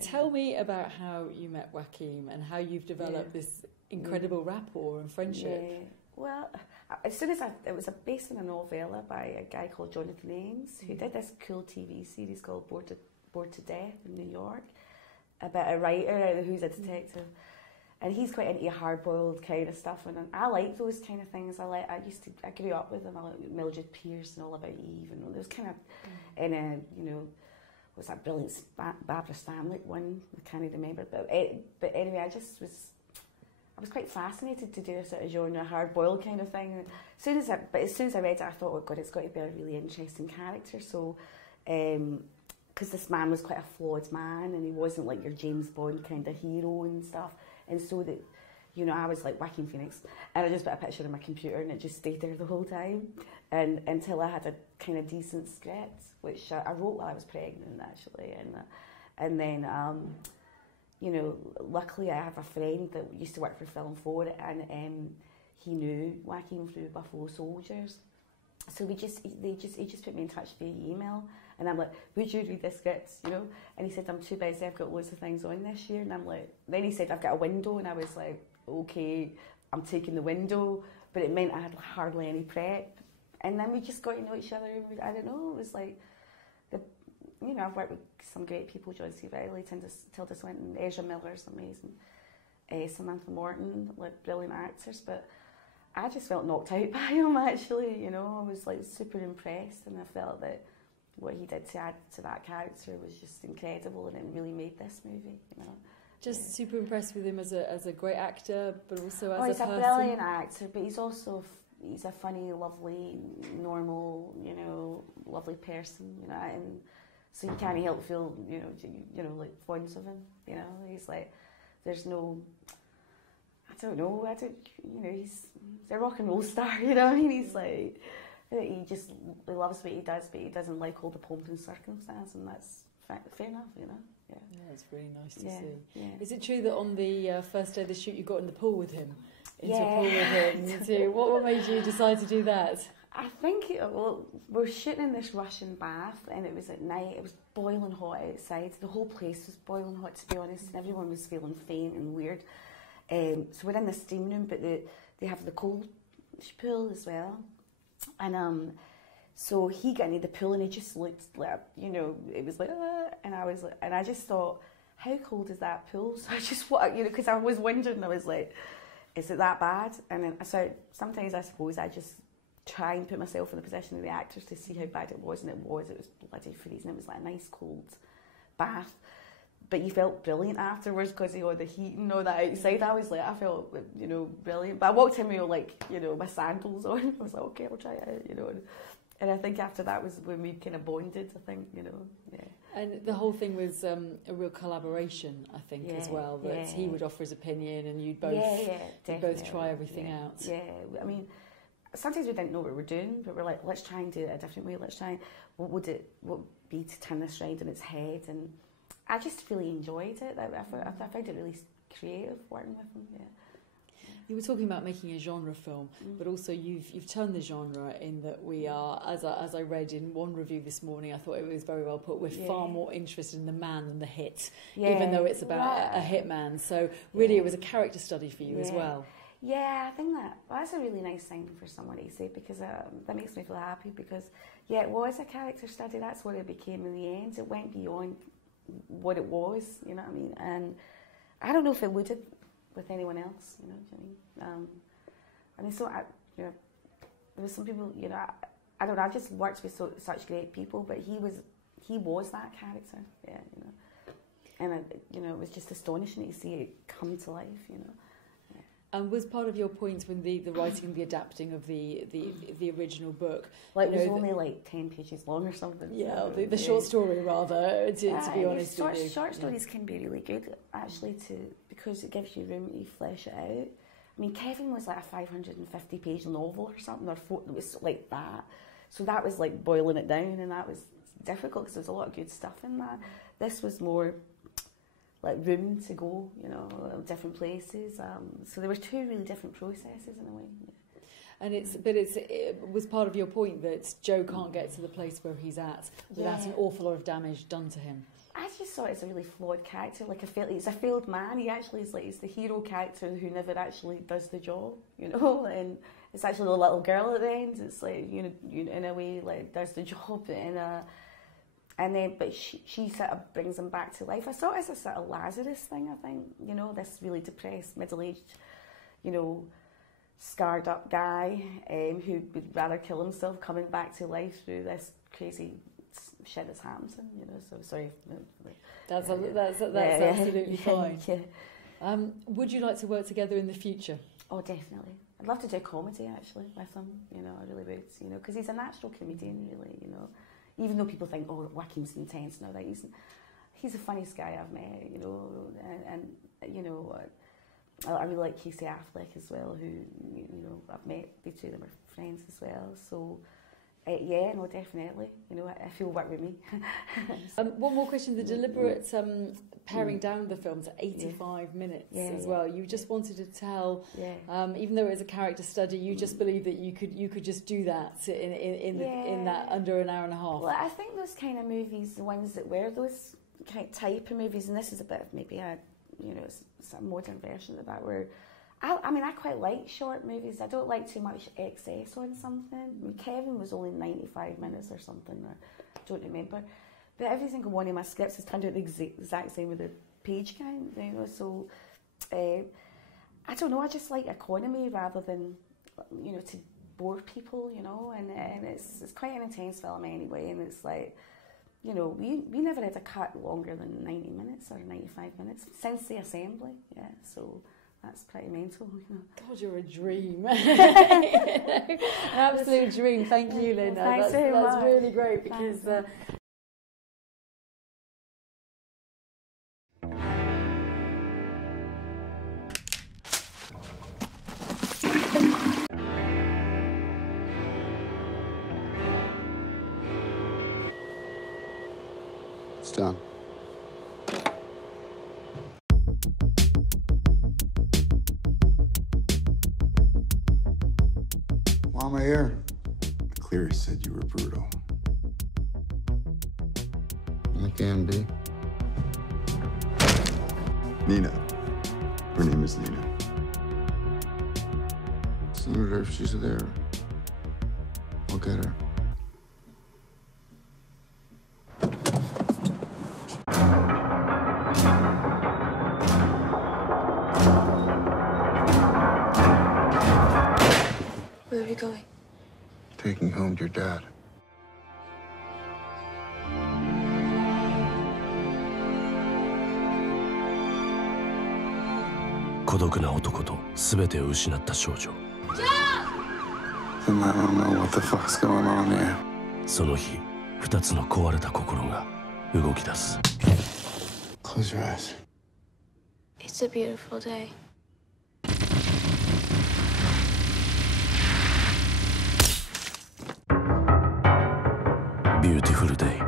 Tell me about how you met Joaquin and how you've developed this incredible rapport and friendship. Yeah. Well, as soon as it was based on a novella by a guy called Jonathan Ames, who did this cool TV series called Bored to Death in New York, about a writer who's a detective. And he's quite into hard-boiled kind of stuff, and I like those kind of things. I grew up with them. I like Mildred Pierce and All About Eve, and those kind of, and what's that brilliant Barbara Stanwyck one? I can't even remember. But anyway, I was quite fascinated to do a sort of genre, hard-boiled kind of thing. As soon as I read it, I thought, oh God, it's got to be a really interesting character. So, because this man was quite a flawed man, and he wasn't like your James Bond kind of hero and stuff. And so that, I was like Joaquin Phoenix, and I just put a picture on my computer, and it just stayed there the whole time, and until I had a kind of decent script, which I wrote while I was pregnant actually, and then luckily I have a friend that used to work for Film 4, and he knew Joaquin through Buffalo Soldiers, so he just put me in touch via email. And I'm like, would you read the scripts, And he said, I'm too busy, I've got loads of things on this year. And I'm like, then he said, I've got a window. And I was like, okay, I'm taking the window. But it meant I had hardly any prep. And then we just got to know each other. I don't know, it was like, I've worked with some great people, John C. Reilly, Tilda Swinton, Ezra Miller's amazing, Samantha Morton, like brilliant actors. But I just felt knocked out by him, actually, I was like super impressed, and I felt that what he did to add to that character was just incredible, and it really made this movie, Just super impressed with him as a great actor, but also as a person. He's a brilliant actor, but he's a funny, lovely, normal, lovely person, and so you can't help feel, like fond of him, He's like, there's no, he's a rock and roll star, He's like, he loves what he does, but he doesn't like all the pomp and circumstance, and that's fair enough, Yeah, it's really nice to see. Yeah. Is it true that on the first day of the shoot you got in the pool with him? A Yeah. pool with him. What made you decide to do that? I think, we're shooting in this Russian bath, and it was at night, it was boiling hot outside. The whole place was boiling hot, to be honest, and everyone was feeling faint and weird. So we're in the steam room, but they have the cold pool as well. And so he got into the pool, and he just looked like, it was like, and I just thought, how cold is that pool? So I just, because I was wondering, I was like, is it that bad? And then, so sometimes I suppose I just try and put myself in the position of the actors to see how bad it was, and it was bloody freezing. It was like a nice cold bath. But you felt brilliant afterwards because of all the heat and all that outside. I felt, brilliant. But I walked in with, my sandals on. I was like, okay, I'll try it out, And I think after that was when we kind of bonded, I think, yeah. And the whole thing was a real collaboration, I think, as well. That he would offer his opinion, and you'd both try everything out. Yeah, I mean, sometimes we didn't know what we were doing, but we're like, let's try and do it a different way. Let's try, what would be to turn this round on its head? And I just really enjoyed it. I found it really creative working with him. Yeah. You were talking about making a genre film, but also you've turned the genre in that we are, as I read in one review this morning, I thought it was very well put. We're far more interested in the man than the hit, even though it's about a hitman. So really, it was a character study for you as well. Yeah, I think that's a really nice thing for someone to say, because that makes me feel happy, because it was a character study. That's what it became in the end. It went beyond what it was, you know what I mean? And I don't know if it would have with anyone else, you know what I mean? I mean, there was some people, I don't know, I've just worked with such great people, but he was that character, and it was just astonishing to see it come to life, And was part of your point when the writing and the adapting of the original book? Like, it was only like 10 pages long or something. Yeah, so, the short story rather, to be honest with you. Short stories can be really good, actually, because it gives you room to flesh it out. I mean, Kevin was like a 550-page novel or something, it was like that. So that was like boiling it down, and that was difficult because there's a lot of good stuff in that. This was more like room to go, different places. So there were two really different processes in a way. Yeah. And it was part of your point that Joe can't get to the place where he's at without an awful lot of damage done to him. I just thought it's a really flawed character. Like he's a failed man. He actually is like he's the hero character who never actually does the job, you know. And it's actually the little girl at the end. It's like you know in a way like does the job, and then but she sort of brings him back to life. I saw it as a sort of Lazarus thing. I think you know this really depressed, middle-aged, you know, scarred up guy who would rather kill himself coming back to life through this crazy shit that's happened to him, you know. So sorry. That's absolutely fine. Yeah. Would you like to work together in the future? Oh, definitely. I'd love to do comedy actually with him. You know, I really would. You know, because he's a natural comedian, really. You know, even though people think, oh, Joaquin's intense now, that he's the funniest guy I've met. You know, and you know, I really like Casey Affleck as well, who you know I've met. The two of them are friends as well. So. Yeah, no, definitely. You know, I feel work with me. One more question: the deliberate paring down the film to 85 minutes as well. You just wanted to tell, even though it was a character study, you just believed that you could just do that in that under an hour and a half. Well, I think those kind of movies, the ones that were those kind of type of movies, and this is a bit of maybe a it's a modern version of that where. I mean, I quite like short movies. I don't like too much excess on something. I mean, Kevin was only 95 minutes or something, or I don't remember. But every single one of my scripts has turned out the exact same with the page count, you know. So, I don't know. I just like economy rather than, you know, to bore people, you know. And it's quite an intense film anyway. And it's like, you know, we never had a cut longer than 90 minutes or 95 minutes since the assembly. Yeah, so. That's pretty mental, you know. God, you're a dream. An absolute dream. Thank you, Linda. Thanks very much. That's really great because... It's done. Why am I here? Cleary said you were brutal. I can be. Nina. Her name is Nina. Senator, if she's there, I'll get her. Where are we going? Taking home your dad.孤独な男と全てを失った少女。And I don't know what the fuck's going on here. その日、二つの壊れた心が動き出す。Close your eyes. It's a beautiful day. Beautiful day.